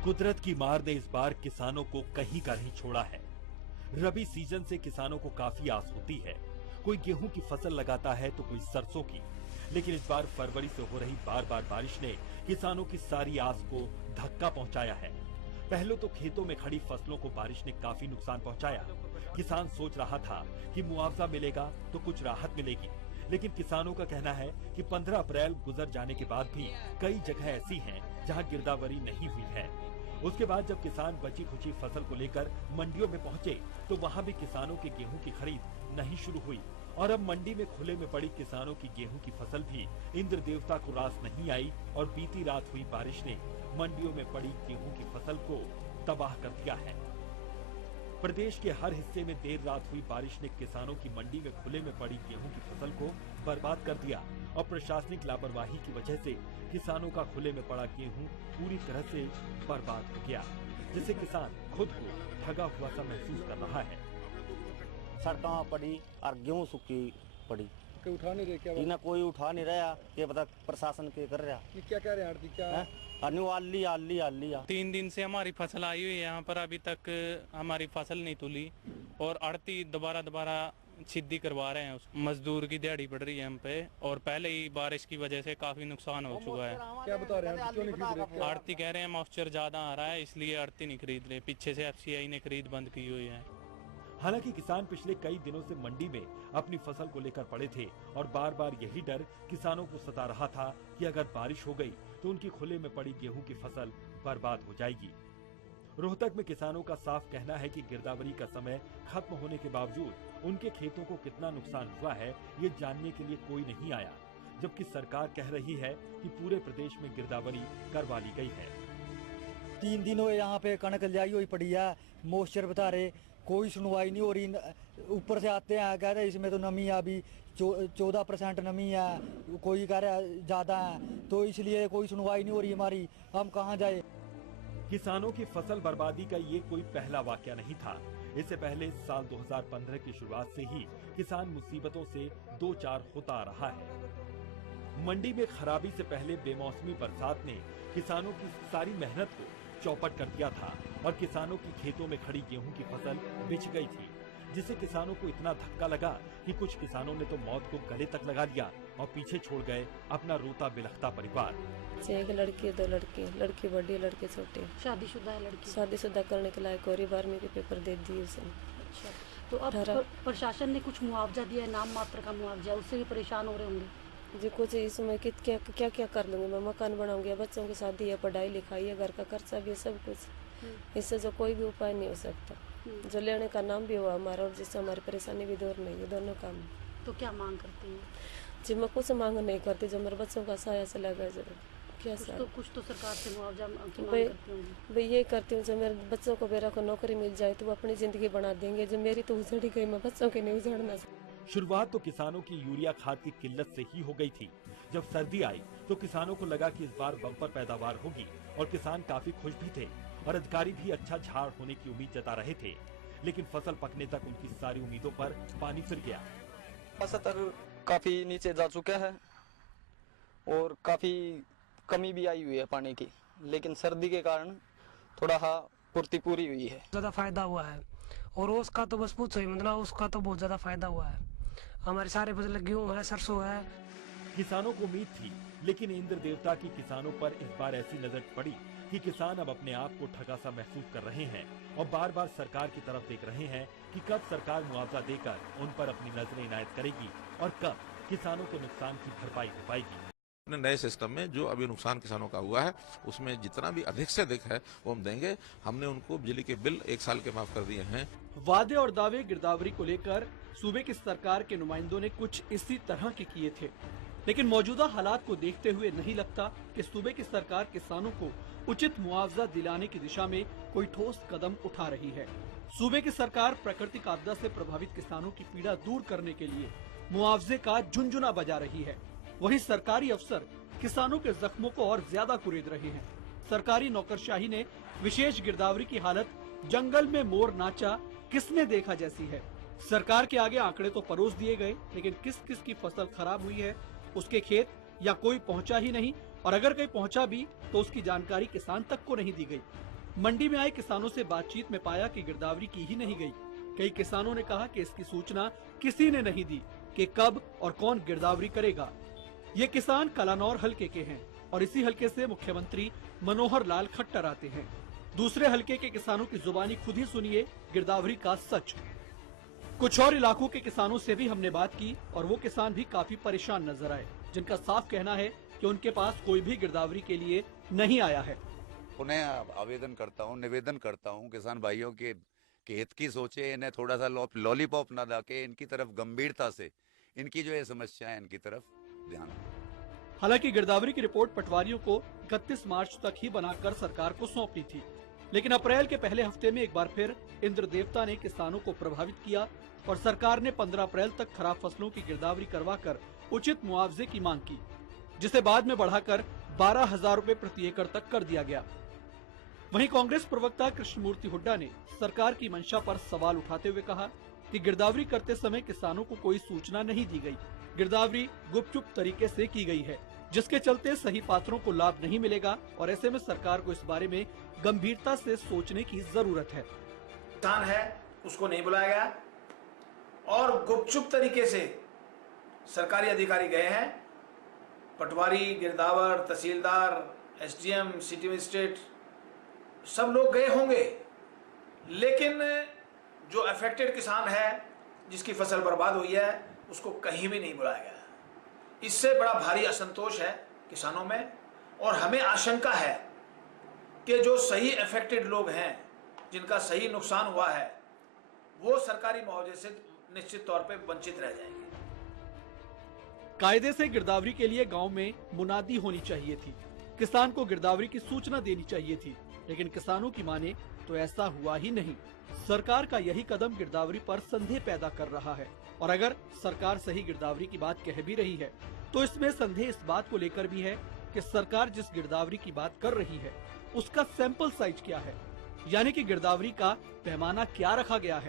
कुदरत की मार ने इस बार किसानों को कहीं का नहीं छोड़ा है। रबी सीजन से किसानों को काफी आस होती है। कोई गेहूं की फसल लगाता है तो कोई सरसों की, लेकिन इस बार फरवरी से हो रही बार बार बारिश ने किसानों की सारी आस को धक्का पहुंचाया है। पहले तो खेतों में खड़ी फसलों को बारिश ने काफी नुकसान पहुंचाया। किसान सोच रहा था कि मुआवजा मिलेगा तो कुछ राहत मिलेगी, लेकिन किसानों का कहना है कि 15 अप्रैल गुजर जाने के बाद भी कई जगह ऐसी हैं जहां गिरदावरी नहीं हुई है। उसके बाद जब किसान बची खुची फसल को लेकर मंडियों में पहुंचे तो वहां भी किसानों के गेहूं की खरीद नहीं शुरू हुई, और अब मंडी में खुले में पड़ी किसानों की गेहूं की फसल भी इंद्र देवता को रास नहीं आई, और बीती रात हुई बारिश ने मंडियों में पड़ी गेहूं की फसल को तबाह कर दिया है। प्रदेश के हर हिस्से में देर रात हुई बारिश ने किसानों की मंडी में खुले में पड़ी गेहूं की फसल को बर्बाद कर दिया, और प्रशासनिक लापरवाही की वजह से किसानों का खुले में पड़ा गेहूं पूरी तरह से बर्बाद हो गया, जिससे किसान खुद को ठगा हुआ सा महसूस कर रहा है। सड़कों पड़ी और गेहूं सूखी पड़ी, कोई उठा नहीं रहे क्या? इन्हें कोई उठा नहीं रहा, ये पता प्रशासन के कर रहा। ये क्या कह रहे हैं आरती क्या? आली 3 दिन से हमारी फसल आई हुई है यहाँ पर, अभी तक हमारी फसल नहीं तुली, और आड़ती दोबारा सिद्धि करवा रहे हैं। मजदूर की दिहाड़ी पड़ रही है हम पे, और पहले ही बारिश की वजह से काफी नुकसान हो चुका है। क्या बता रहे हैं, क्यों नहीं खरीद रहे? आड़ती कह रहे हैं मॉइस्चर ज्यादा आ रहा है, इसलिए आड़ती नहीं खरीद रहे। पीछे से FCI ने खरीद बंद की हुई है। हालांकि किसान पिछले कई दिनों से मंडी में अपनी फसल को लेकर पड़े थे, और बार बार यही डर किसानों को सता रहा था कि अगर बारिश हो गई तो उनकी खुले में पड़ी गेहूं की फसल बर्बाद हो जाएगी। रोहतक में किसानों का साफ कहना है कि गिरदावरी का समय खत्म होने के बावजूद उनके खेतों को कितना नुकसान हुआ है ये जानने के लिए कोई नहीं आया, जबकि सरकार कह रही है कि पूरे प्रदेश में गिरदावरी करवा ली गई है। 3 दिन हुए यहाँ पे कणक लाई हुई पड़ी है, मॉइस्चर बता रहे, कोई सुनवाई नहीं हो रही। ऊपर से आते हैं कह रहे इसमें तो नमी है, अभी 14% नमी है, कोई कह रहा है ज्यादा है, तो इसलिए कोई सुनवाई नहीं हो रही हमारी, हम कहाँ जाए। किसानों की फसल बर्बादी का ये कोई पहला वाकया नहीं था। इससे पहले साल 2015 की शुरुआत से ही किसान मुसीबतों से दो चार होता आ रहा है। मंडी में खराबी से पहले बेमौसमी बरसात ने किसानों की सारी मेहनत को चौपट कर दिया था, और किसानों की खेतों में खड़ी गेहूं की फसल बिछ गई थी, जिससे किसानों को इतना धक्का लगा कि कुछ किसानों ने तो मौत को गले तक लगा लिया और पीछे छोड़ गए अपना रोता बिलखता परिवार। 6 लड़के 2 लड़के, लड़की बड़ी लड़के छोटे। शादीशुदा है लड़की? शादीशुदा करने के लायक और 12वीं के पेपर दे दिए उसने। अच्छा, तो अब प्रशासन ने कुछ मुआवजा दिया है, नाम मात्र का मुआवजा, उससे भी परेशान हो रहे होंगे जी। कुछ इसमें क्या कर लूंगी मैं, मकान बनाऊंगी, बच्चों की शादी है, पढ़ाई लिखाई है, घर का खर्चा भी है, सब कुछ। इससे जो कोई भी उपाय नहीं हो सकता। जो लेने का नाम भी हुआ हमारा, और जिससे हमारी परेशानी भी दूर नहीं है, दोनों काम। तो क्या मांग करती हैं? जी मैं कुछ मांग नहीं करती, जो मेरे बच्चों का साया चला गया जरूर। क्या कुछ तो सरकार से मुआवजा भाई ये करती हूँ, जो मेरे बच्चों को मेरा को नौकरी मिल जाए तो वो अपनी जिंदगी बना देंगे, जो मेरी तो उजड़ी गई, मैं बच्चों की नहीं उजड़ना। शुरुआत तो किसानों की यूरिया खाद की किल्लत से ही हो गई थी। जब सर्दी आई तो किसानों को लगा कि इस बार बम्पर पैदावार होगी, और किसान काफी खुश भी थे, और अधिकारी भी अच्छा झाड़ होने की उम्मीद जता रहे थे। लेकिन फसल पकने तक उनकी सारी उम्मीदों पर पानी फिर गया। स्तर काफी नीचे जा चुका है, और काफी कमी भी आई हुई है पानी की, लेकिन सर्दी के कारण थोड़ा पूर्ति पूरी हुई है। ज्यादा फायदा हुआ है, और उसका तो बस पूछो ही, मतलब उसका तो बहुत ज्यादा फायदा हुआ है। हमारे सारे फसल गेहूं है, सरसों है। किसानों को उम्मीद थी, लेकिन इंद्र देवता की किसानों पर इस बार ऐसी नजर पड़ी कि किसान अब अपने आप को ठगा सा महसूस कर रहे हैं, और बार बार सरकार की तरफ देख रहे हैं कि कब सरकार मुआवजा देकर उन पर अपनी नजरें इनायत करेगी, और कब किसानों के नुकसान की भरपाई हो पाएगी। नए सिस्टम में जो अभी नुकसान किसानों का हुआ है, उसमें जितना भी अधिक से अधिक है वो हम देंगे। हमने उनको बिजली के बिल 1 साल के माफ कर दिए हैं। वादे और दावे गिरदावरी को लेकर सूबे की सरकार के नुमाइंदों ने कुछ इसी तरह के किए थे, लेकिन मौजूदा हालात को देखते हुए नहीं लगता कि सूबे की सरकार किसानों को उचित मुआवजा दिलाने की दिशा में कोई ठोस कदम उठा रही है। सूबे की सरकार प्राकृतिक आपदा से प्रभावित किसानों की पीड़ा दूर करने के लिए मुआवजे का झुनझुना बजा रही है, वहीं सरकारी अफसर किसानों के जख्मों को और ज्यादा कुरेद रहे हैं। सरकारी नौकरशाही ने विशेष गिरदावरी की हालत जंगल में मोर नाचा किसने देखा जैसी है। सरकार के आगे आंकड़े तो परोस दिए गए, लेकिन किस किस की फसल खराब हुई है उसके खेत या कोई पहुंचा ही नहीं, और अगर कहीं पहुंचा भी तो उसकी जानकारी किसान तक को नहीं दी गई। मंडी में आए किसानों से बातचीत में पाया कि गिरदावरी की ही नहीं गई। कई किसानों ने कहा कि इसकी सूचना किसी ने नहीं दी कि कब और कौन गिरदावरी करेगा। ये किसान कलानौर हलके के हैं और इसी हलके से मुख्यमंत्री मनोहर लाल खट्टर आते हैं। दूसरे हलके के किसानों की जुबानी खुद ही सुनिए गिरदावरी का सच। कुछ और इलाकों के किसानों से भी हमने बात की और वो किसान भी काफी परेशान नजर आए, जिनका साफ कहना है कि उनके पास कोई भी गिरदावरी के लिए नहीं आया है। उन्हें आवेदन करता हूँ, निवेदन करता हूँ किसान भाइयों के हित की सोचे, इन्हें थोड़ा सा लॉलीपॉप न लाके इनकी तरफ गंभीरता से इनकी जो ये समस्या है इनकी तरफ ध्यान। हालांकि गिरदावरी की रिपोर्ट पटवारियों को 31 मार्च तक ही बनाकर सरकार को सौंपनी थी, लेकिन अप्रैल के पहले हफ्ते में एक बार फिर इंद्र देवता ने किसानों को प्रभावित किया और सरकार ने 15 अप्रैल तक खराब फसलों की गिरदावरी करवाकर उचित मुआवजे की मांग की, जिसे बाद में बढ़ाकर 12,000 रुपए प्रति एकड़ तक कर दिया गया। वहीं कांग्रेस प्रवक्ता कृष्णमूर्ति हुड्डा ने सरकार की मंशा पर सवाल उठाते हुए कहा कि गिरदावरी करते समय किसानों को कोई सूचना नहीं दी गई। गिरदावरी गुपचुप तरीके से की गई है, जिसके चलते सही पात्रों को लाभ नहीं मिलेगा और ऐसे में सरकार को इस बारे में गंभीरता से सोचने की जरूरत है। किसान है उसको नहीं बुलाया गया और गुपचुप तरीके से सरकारी अधिकारी गए हैं। पटवारी, गिरदावर, तहसीलदार, एसडीएम, सिटी मजिस्ट्रेट सब लोग गए होंगे, लेकिन जो अफेक्टेड किसान है जिसकी फसल बर्बाद हुई है उसको कहीं भी नहीं बुलाया गया। इससे बड़ा भारी असंतोष है किसानों में और हमें आशंका है कि जो सही अफेक्टेड लोग हैं, जिनका सही नुकसान हुआ है, वो सरकारी मुआवजे से निश्चित तौर पे वंचित रह जाएंगे। कायदे से गिरदावरी के लिए गांव में मुनादी होनी चाहिए थी, किसान को गिरदावरी की सूचना देनी चाहिए थी, लेकिन किसानों की माने तो ऐसा हुआ ही नहीं। सरकार का यही कदम गिरदावरी पर संदेह पैदा कर रहा है और अगर सरकार सही गिरदावरी की बात कह भी रही है तो इसमें संदेह इस बात को लेकर भी है कि सरकार जिस गिरदावरी की बात कर रही है उसका सैंपल साइज क्या है, यानी कि गिरदावरी का पैमाना क्या रखा गया है।